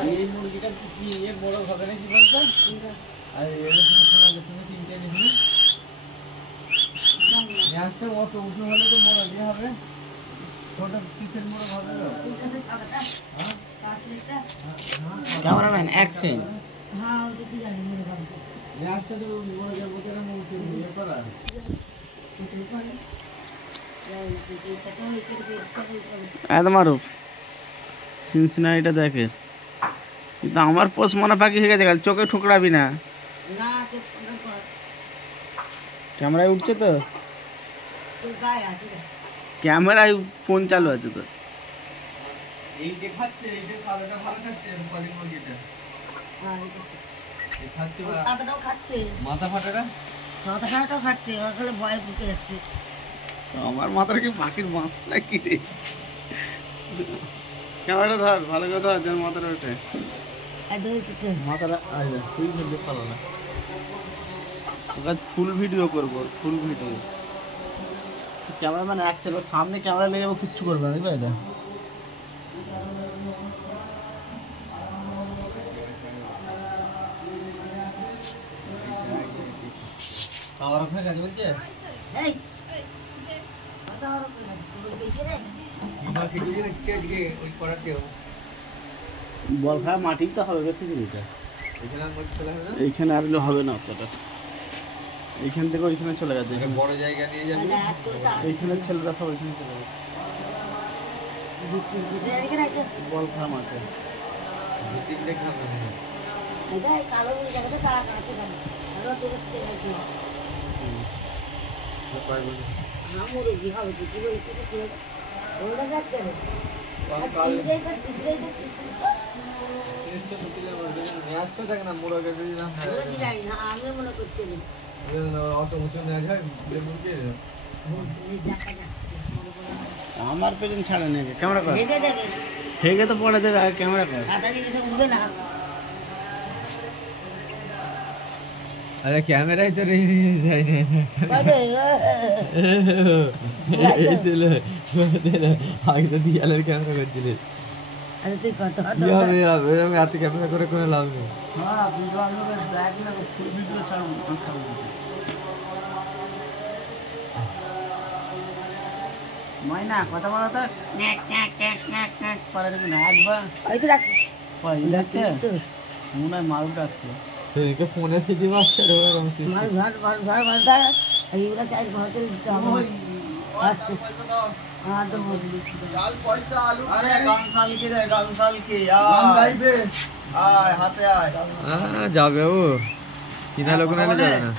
এই মুরগিটা কি এর বড় হবে না কি বলতো? আর এর সঙ্গে তিনটে নিবি। একটা অত উঁচু হলে তো মোড়া দিয়ে হবে। ছোট পিসের মোড়া হবে না। Cameraman action. হ্যাঁ ওটা কি জানি মনে হবে। একসাথে মোড়া যাবো কেন উঁচু ইয়ে করা? মারুফ সিনসিনারিটা দেখে, কিন্তু আমার পোষ মনে পাখি হয়ে গেছে, চোখে ঠুকরাবি না। ক্যামেরায় উঠছে তো, ক্যামেরায় ফোন চালু আছে তো। এই দেখাচ্ছে, এই যে সাদাটা ভালো খাচ্ছে কলিং মুরগিটা। এই খাচ্ছে সাদাটাও খাচ্ছে, মাথা ফাটাটা সাদা খাটাও খাচ্ছে, ওর খালি ভয়ে ঢুকে যাচ্ছে। আমার মাথার কি পাখির মাছ নাকি রে? ক্যামেরাটা ধর, ভালো করে ধর, যেন মাথাটা ওঠে। মাথাটা তুই ধরলে ভালো না, ওকে ফুল ভিডিও করবো, ফুল ভিডিও। ক্যামেরাম্যান এক সেকেন্ড সামনে ক্যামেরা নিয়ে যাবো, কিচ্ছু করবে না, দেখবে এটা। খাওয়ার ওখানে কাজ বলছে বল খায় মাটি তো হবে, পৃথিবীটা এইখানে আর হবে না অতটা। এইখান থেকে ওইখানে চলে গেছে, বড় জায়গা নিয়ে যাবে। এইখানে ছেলেরা সব ওইখানে চলে গেছে বল খাওয়া মাঠে। আমার পেছন ছাড়ে নেবে ক্যামেরা কর, হেগে তো পড়ে দেবে, আর ক্যামেরা কর। আরে ক্যামেরাই তো যায় না। আগে তো দিয়ালের ক্যামেরা করছিলে। হাতে ক্যামেরা করে কোনো লাভ নেই। ময়না কথা বলো তো, পারে না একবার ডাকছে, মনে হয় মারু ডাকছে। সেদিকে ফোনে সিটি মারছে যাবে ও, চিনা লোক না যাবে না।